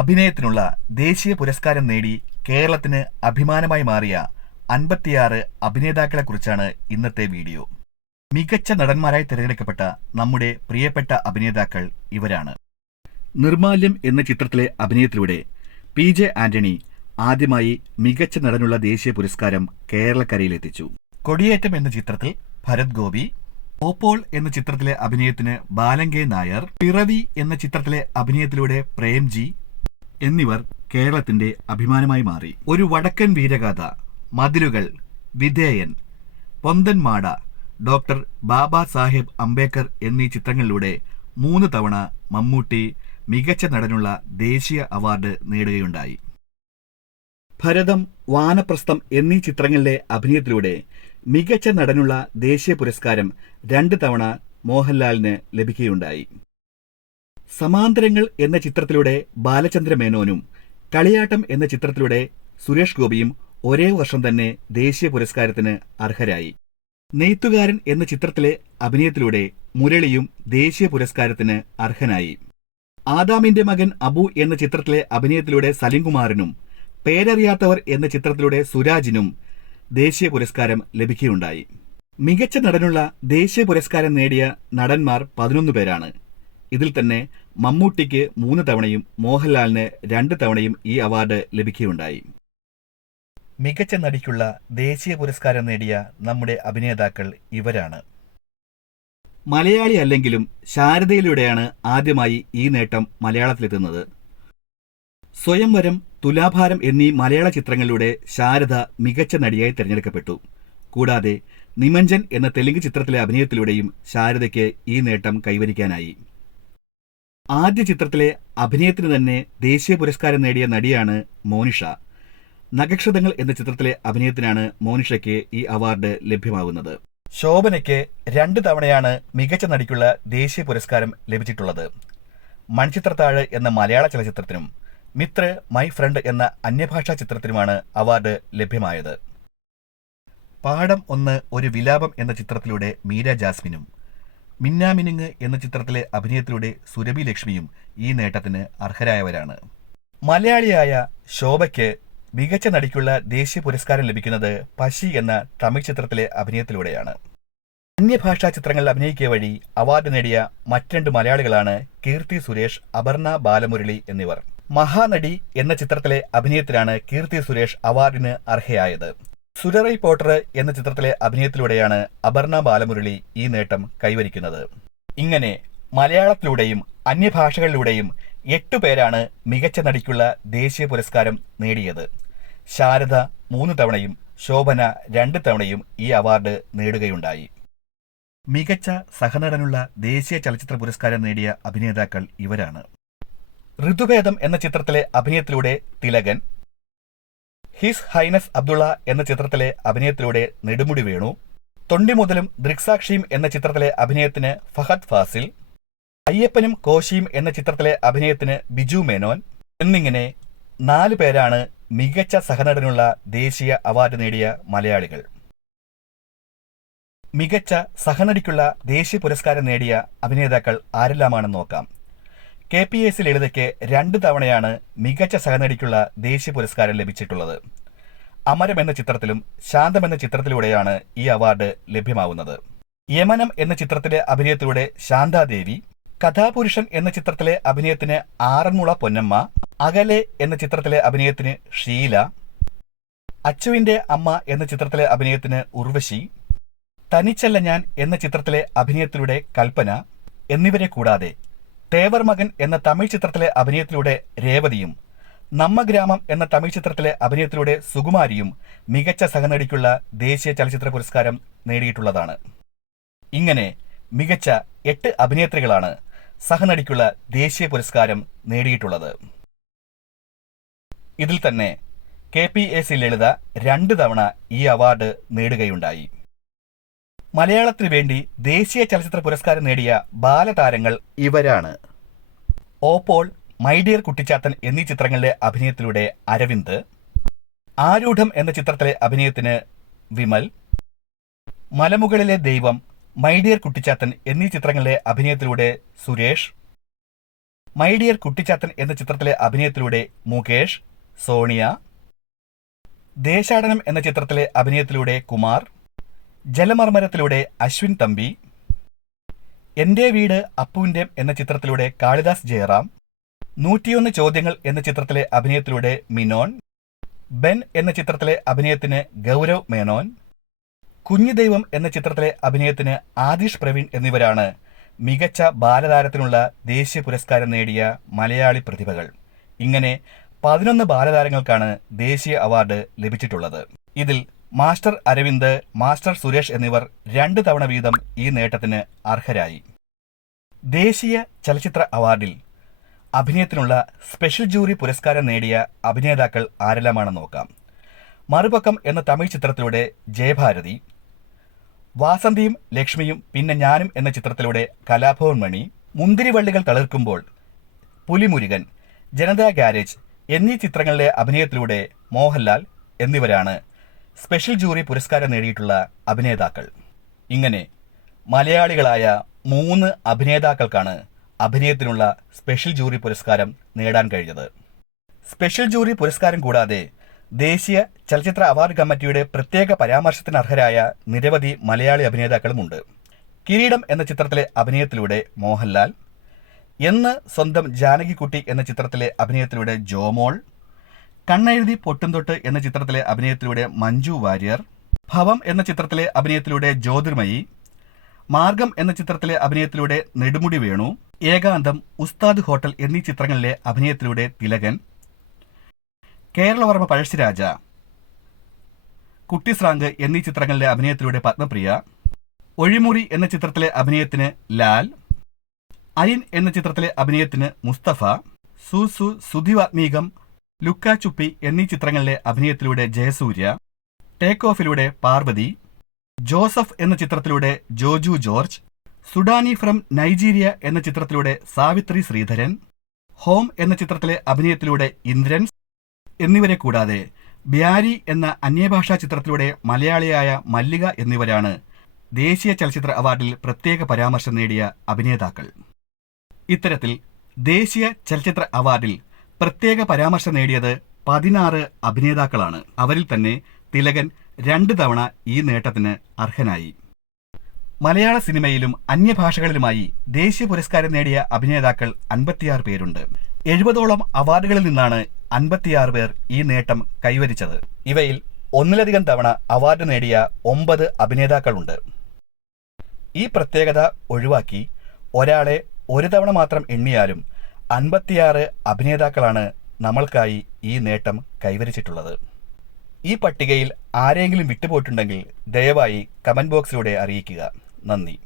അഭിനയത്തിനുള്ള ദേശീയ പുരസ്കാരം നേടി കേരളത്തിന് അഭിമാനമായി മാറിയ അൻപത്തിയാറ് അഭിനേതാക്കളെക്കുറിച്ചാണ് ഇന്നത്തെ വീഡിയോ. മികച്ച നടന്മാരായി തിരഞ്ഞെടുക്കപ്പെട്ട നമ്മുടെ പ്രിയപ്പെട്ട അഭിനേതാക്കൾ ഇവരാണ്. നിർമാല്യം എന്ന ചിത്രത്തിലെ അഭിനയത്തിലൂടെ പി ജെ ആന്റണി ആദ്യമായി മികച്ച നടനുള്ള ദേശീയ പുരസ്കാരം കേരളക്കരയിലെത്തിച്ചു. കൊടിയേറ്റം എന്ന ചിത്രത്തിൽ ഭരത് ഗോപി ഓപ്പോൾ എന്ന ചിത്രത്തിലെ അഭിനയത്തിന് ബാലങ്കെ നായർ പിറവി എന്ന ചിത്രത്തിലെ അഭിനയത്തിലൂടെ പ്രേംജി എന്നിവർ കേരളത്തിന്റെ അഭിമാനമായി മാറി. ഒരു വടക്കൻ വീരഗാഥ മതിലുകൾ വിധേയൻ പൊന്തൻ മാട ഡോക്ടർ ബാബാ സാഹേബ് അംബേദ്കർ എന്നീ ചിത്രങ്ങളിലൂടെ മൂന്ന് തവണ മമ്മൂട്ടി മികച്ച നടനുള്ള ദേശീയ അവാർഡ് നേടുകയുണ്ടായി. ഭരതം വാനപ്രസ്ഥം എന്നീ ചിത്രങ്ങളിലെ അഭിനയത്തിലൂടെ മികച്ച നടനുള്ള ദേശീയ പുരസ്കാരം രണ്ട് തവണ മോഹൻലാലിന് ലഭിക്കുകയുണ്ടായി. സമാന്തരങ്ങൾ എന്ന ചിത്രത്തിലൂടെ ബാലചന്ദ്ര മേനോനും കളിയാട്ടം എന്ന ചിത്രത്തിലൂടെ സുരേഷ് ഗോപിയും ഒരേ വർഷം തന്നെ ദേശീയ പുരസ്കാരത്തിന് അർഹരായി. നെയ്ത്തുകാരൻ എന്ന ചിത്രത്തിലെ അഭിനയത്തിലൂടെ മുരളിയും ദേശീയ പുരസ്കാരത്തിന് അർഹനായി. ആദാമിന്റെ മകൻ അബു എന്ന ചിത്രത്തിലെ അഭിനയത്തിലൂടെ സലിംകുമാറിനും പേരറിയാത്തവർ എന്ന ചിത്രത്തിലൂടെ സുരാജിനും ദേശീയ പുരസ്കാരം ലഭിക്കുകയുണ്ടായി. മികച്ച നടനുള്ള ദേശീയ പുരസ്കാരം നേടിയ നടന്മാർ പതിനൊന്ന് പേരാണ്. ഇതിൽ തന്നെ മമ്മൂട്ടിക്ക് മൂന്ന് തവണയും മോഹൻലാലിന് രണ്ട് തവണയും ഈ അവാർഡ് ലഭിക്കുകയുണ്ടായി. മികച്ച നടിക്കുള്ള ദേശീയ പുരസ്കാരം നേടിയ നമ്മുടെ അഭിനേതാക്കൾ ഇവരാണ്. മലയാളി അല്ലെങ്കിലും ശാരദയിലൂടെയാണ് ആദ്യമായി ഈ നേട്ടം മലയാളത്തിലെത്തുന്നത്. സ്വയംവരം തുലാഭാരം എന്നീ മലയാള ചിത്രങ്ങളിലൂടെ ശാരദ മികച്ച നടിയായി തിരഞ്ഞെടുക്കപ്പെട്ടു. കൂടാതെ നിമഞ്ജൻ എന്ന തെലുങ്ക് ചിത്രത്തിലെ അഭിനയത്തിലൂടെയും ശാരദയ്ക്ക് ഈ നേട്ടം കൈവരിക്കാനായി. ആദ്യ ചിത്രത്തിലെ അഭിനയത്തിന് തന്നെ ദേശീയ പുരസ്കാരം നേടിയ നടിയാണ് മോനിഷ. നഗക്ഷതങ്ങൾ എന്ന ചിത്രത്തിലെ അഭിനയത്തിനാണ് മോനിഷയ്ക്ക് ഈ അവാർഡ് ലഭ്യമാകുന്നത്. ശോഭനയ്ക്ക് രണ്ട് തവണയാണ് മികച്ച നടിക്കുള്ള ദേശീയ പുരസ്കാരം ലഭിച്ചിട്ടുള്ളത്. മൺചിത്രത്താഴ് എന്ന മലയാള ചലച്ചിത്രത്തിനും മിത്ര മൈ ഫ്രണ്ട് എന്ന അന്യഭാഷാ ചിത്രത്തിനുമാണ് അവാർഡ് ലഭ്യമായത്. പാഠം ഒന്ന് ഒരു വിലാപം എന്ന ചിത്രത്തിലൂടെ മീര ജാസ്മിനും മിന്നാമിനുങ്ങ് എന്ന ചിത്രത്തിലെ അഭിനയത്തിലൂടെ സുരഭി ലക്ഷ്മിയും ഈ നേട്ടത്തിന് അർഹരായവരാണ്. മലയാളിയായ ശോഭയ്ക്ക് മികച്ച നടിക്കുള്ള ദേശീയ പുരസ്കാരം ലഭിക്കുന്നത് പശി എന്ന തമിഴ് ചിത്രത്തിലെ അഭിനയത്തിലൂടെയാണ്. അന്യഭാഷാ ചിത്രങ്ങളിൽ അഭിനയിക്കുക വഴി അവാർഡ് നേടിയ മറ്റു മലയാളികളാണ് കീർത്തി സുരേഷ് അപർണ ബാലമുരളി എന്നിവർ. മഹാനടി എന്ന ചിത്രത്തിലെ അഭിനയത്തിലാണ് കീർത്തി സുരേഷ് അവാർഡിന് അർഹയായത്. സുരറൈ പോട്ടർ എന്ന ചിത്രത്തിലെ അഭിനയത്തിലൂടെയാണ് അപർണ ബാലമുരളി ഈ നേട്ടം കൈവരിക്കുന്നത്. ഇങ്ങനെ മലയാളത്തിലൂടെയും അന്യഭാഷകളിലൂടെയും എട്ടു പേരാണ് മികച്ച നടിക്കുള്ള ദേശീയ പുരസ്കാരം നേടിയത്. ശാരദ മൂന്ന് തവണയും ശോഭന രണ്ട് തവണയും ഈ അവാർഡ് നേടുകയുണ്ടായി. മികച്ച സഹനടനുള്ള ദേശീയ ചലച്ചിത്ര പുരസ്കാരം നേടിയ അഭിനേതാക്കൾ ഇവരാണ്. ഋതുഭേദം എന്ന ചിത്രത്തിലെ അഭിനയത്തിലൂടെ തിലകൻ ഹിസ് ഹൈനസ് അബ്ദുള്ള എന്ന ചിത്രത്തിലെ അഭിനയത്തിലൂടെ നെടുമുടി വേണു. തൊണ്ടി മുതലും ദൃക്സാക്ഷിയും എന്ന ചിത്രത്തിലെ അഭിനയത്തിന് ഫഹദ് ഫാസിൽ. അയ്യപ്പനും കോശിയും എന്ന ചിത്രത്തിലെ അഭിനയത്തിന് ബിജു മേനോൻ. എന്നിങ്ങനെ നാലു പേരാണ് മികച്ച സഹനടനുള്ള ദേശീയ അവാർഡ് നേടിയ മലയാളികൾ. മികച്ച സഹനടിക്കുള്ള ദേശീയ പുരസ്കാരം നേടിയ അഭിനേതാക്കൾ ആരെല്ലാമാണെന്ന് നോക്കാം. കെ പി എസ് ലളിതയ്ക്ക് രണ്ട് തവണയാണ് മികച്ച സഹനടിക്കുള്ള ദേശീയ പുരസ്കാരം ലഭിച്ചിട്ടുള്ളത്. അമരം എന്ന ചിത്രത്തിലും ശാന്തം എന്ന ചിത്രത്തിലൂടെയാണ് ഈ അവാർഡ് ലഭ്യമാവുന്നത്. യമനം എന്ന ചിത്രത്തിലെ അഭിനയത്തിലൂടെ ശാന്താദേവി കഥാപുരുഷൻ എന്ന ചിത്രത്തിലെ അഭിനയത്തിന് ആറന്മുള പൊന്നമ്മ അകലെ എന്ന ചിത്രത്തിലെ അഭിനയത്തിന് ഷീല അച്ചുവിന്റെ അമ്മ എന്ന ചിത്രത്തിലെ അഭിനയത്തിന് ഉർവശി തനിച്ചല്ല ഞാൻ എന്ന ചിത്രത്തിലെ അഭിനയത്തിലൂടെ കൽപ്പന എന്നിവരെ കൂടാതെ തേവർ മകൻ എന്ന തമിഴ് ചിത്രത്തിലെ അഭിനയത്തിലൂടെ രേവതിയും നമ്മ ഗ്രാമം എന്ന തമിഴ് ചിത്രത്തിലെ അഭിനയത്തിലൂടെ സുകുമാരിയും മികച്ച സഹനടിക്കുള്ള ദേശീയ ചലച്ചിത്ര പുരസ്കാരം നേടിയിട്ടുള്ളതാണ്. ഇങ്ങനെ മികച്ച എട്ട് അഭിനേത്രികളാണ് സഹനടിക്കുള്ള ദേശീയ പുരസ്കാരം നേടിയിട്ടുള്ളത്. ഇതിൽ തന്നെ K P A C Lalitha രണ്ട് തവണ ഈ അവാർഡ് നേടുകയുണ്ടായി. മലയാളത്തിനു വേണ്ടി ദേശീയ ചലച്ചിത്ര പുരസ്കാരം നേടിയ ബാലതാരങ്ങൾ ഇവരാണ്. ഓപ്പോൾ മൈ ഡിയർ കുട്ടിച്ചാത്തൻ എന്നീ ചിത്രങ്ങളിലെ അഭിനയത്തിലൂടെ അരവിന്ദ് ആരൂഢം എന്ന ചിത്രത്തിലെ അഭിനയത്തിന് വിമൽ മലമുകളിലെ ദൈവം മൈ ഡിയർ കുട്ടിച്ചാത്തൻ എന്നീ ചിത്രങ്ങളിലെ അഭിനയത്തിലൂടെ സുരേഷ് മൈ ഡിയർ കുട്ടിച്ചാത്തൻ എന്ന ചിത്രത്തിലെ അഭിനയത്തിലൂടെ മുകേഷ് സോണിയ ദേശാടനം എന്ന ചിത്രത്തിലെ അഭിനയത്തിലൂടെ കുമാർ ജലമർമരത്തിലൂടെ അശ്വിൻ തമ്പി എന്റെ വീട് അപ്പുവിന്റെ എന്ന ചിത്രത്തിലൂടെ കാളിദാസ് ജയറാം നൂറ്റിയൊന്ന് ചോദ്യങ്ങൾ എന്ന ചിത്രത്തിലെ അഭിനയത്തിലൂടെ മിനോൻ ബെൻ എന്ന ചിത്രത്തിലെ അഭിനയത്തിന് ഗൗരവ് മേനോൻ കുഞ്ഞുദൈവം എന്ന ചിത്രത്തിലെ അഭിനയത്തിന് ആദിഷ് പ്രവീൺ എന്നിവരാണ് മികച്ച ബാലതാരത്തിനുള്ള ദേശീയ പുരസ്കാരം നേടിയ മലയാളി പ്രതിഭകൾ. ഇങ്ങനെ പതിനൊന്ന് ബാലതാരങ്ങൾക്കാണ് ദേശീയ അവാർഡ് ലഭിച്ചിട്ടുള്ളത്. ഇതിൽ മാസ്റ്റർ അരവിന്ദ് മാസ്റ്റർ സുരേഷ് എന്നിവർ രണ്ട് തവണ വീതം ഈ നേട്ടത്തിന് അർഹരായി. ദേശീയ ചലച്ചിത്ര അവാർഡിൽ അഭിനയത്തിനുള്ള സ്പെഷ്യൽ ജൂറി പുരസ്കാരം നേടിയ അഭിനേതാക്കൾ ആരെല്ലാമാണെന്ന് നോക്കാം. മറുപക്കം എന്ന തമിഴ് ചിത്രത്തിലൂടെ ജയഭാരതി വാസന്തിയും ലക്ഷ്മിയും പിന്നെ ഞാനും എന്ന ചിത്രത്തിലൂടെ കലാഭവൻ മണി മുന്തിരിവള്ളികൾ തളിർക്കുമ്പോൾ പുലിമുരുകൻ ജനതാ ഗാരേജ് എന്നീ ചിത്രങ്ങളിലെ അഭിനയത്തിലൂടെ മോഹൻലാൽ എന്നിവരാണ് സ്പെഷ്യൽ ജൂറി പുരസ്കാരം നേടിയിട്ടുള്ള അഭിനേതാക്കൾ. ഇങ്ങനെ മലയാളികളായ മൂന്ന് അഭിനേതാക്കൾക്കാണ് അഭിനയത്തിനുള്ള സ്പെഷ്യൽ ജൂറി പുരസ്കാരം നേടാൻ കഴിഞ്ഞത്. സ്പെഷ്യൽ ജൂറി പുരസ്കാരം കൂടാതെ ദേശീയ ചലച്ചിത്ര അവാർഡ് കമ്മിറ്റിയുടെ പ്രത്യേക പരാമർശത്തിന് അർഹരായ നിരവധി മലയാളി അഭിനേതാക്കളുമുണ്ട് കിരീടം എന്ന ചിത്രത്തിലെ അഭിനയത്തിലൂടെ മോഹൻലാൽ എന്ന് സ്വന്തം ജാനകിക്കുട്ടി എന്ന ചിത്രത്തിലെ അഭിനയത്തിലൂടെ ജോമോൾ കണ്ണെഴുതി പൊട്ടുംതൊട്ട് എന്ന ചിത്രത്തിലെ അഭിനയത്തിലൂടെ മഞ്ജു വാര്യർ ഭവം എന്ന ചിത്രത്തിലെ അഭിനയത്തിലൂടെ ജ്യോതിർമയി മാർഗം എന്ന ചിത്രത്തിലെ അഭിനയത്തിലൂടെ നെടുമുടി വേണു ഏകാന്തം ഉസ്താദ് ഹോട്ടൽ എന്നീ ചിത്രങ്ങളിലെ അഭിനയത്തിലൂടെ തിലകൻ കേരളവർമ്മ പഴശ്ശിരാജ കുട്ടിസ്രാങ്ക് എന്നീ ചിത്രങ്ങളിലെ അഭിനയത്തിലൂടെ പത്മപ്രിയ ഒഴിമുറി എന്ന ചിത്രത്തിലെ അഭിനയത്തിന് ലാൽ അരിൻ എന്ന ചിത്രത്തിലെ അഭിനയത്തിന് മുസ്തഫ സുസു സുധിവാത്മീകം ലുക്ക ചുപ്പി എന്നീ ചിത്രങ്ങളിലെ അഭിനയത്തിലൂടെ ജയസൂര്യ ടേക്ക് ഓഫിലൂടെ പാർവതി ജോസഫ് എന്ന ചിത്രത്തിലൂടെ Joju George Sudani from Nigeria എന്ന ചിത്രത്തിലൂടെ സാവിത്രി ശ്രീധരൻ ഹോം എന്ന ചിത്രത്തിലെ അഭിനയത്തിലൂടെ ഇന്ദ്രൻസ് എന്നിവരെ കൂടാതെ ബ്യാരി എന്ന അന്യഭാഷാ ചിത്രത്തിലൂടെ മലയാളിയായ മല്ലിക എന്നിവരാണ് ദേശീയ ചലച്ചിത്ര അവാർഡിൽ പ്രത്യേക പരാമർശം നേടിയ അഭിനേതാക്കൾ. ഇത്തരത്തിൽ ദേശീയ ചലച്ചിത്ര അവാർഡിൽ പ്രത്യേക പരാമർശം നേടിയത് പതിനാറ് അഭിനേതാക്കളാണ്. അവരിൽ തന്നെ തിലകൻ രണ്ട് തവണ ഈ നേട്ടത്തിന് അർഹനായി. മലയാള സിനിമയിലും അന്യഭാഷകളിലുമായി ദേശീയ പുരസ്കാരം നേടിയ അഭിനേതാക്കൾ അൻപത്തിയാറ് പേരുണ്ട്. എഴുപതോളം അവാർഡുകളിൽ നിന്നാണ് അൻപത്തിയാറ് പേർ ഈ നേട്ടം കൈവരിച്ചത്. ഇവയിൽ ഒന്നിലധികം തവണ അവാർഡ് നേടിയ ഒമ്പത് അഭിനേതാക്കളുണ്ട്. ഈ പ്രത്യേകത ഒഴിവാക്കി ഒരാളെ ഒരു തവണ മാത്രം എണ്ണിയാലും അൻപത്തിയാറ് അഭിനേതാക്കളാണ് നമ്മൾക്കായി ഈ നേട്ടം കൈവരിച്ചിട്ടുള്ളത്. ഈ പട്ടികയിൽ ആരെങ്കിലും വിട്ടുപോയിട്ടുണ്ടെങ്കിൽ ദയവായി കമന്റ് ബോക്സിലൂടെ അറിയിക്കുക. നന്ദി.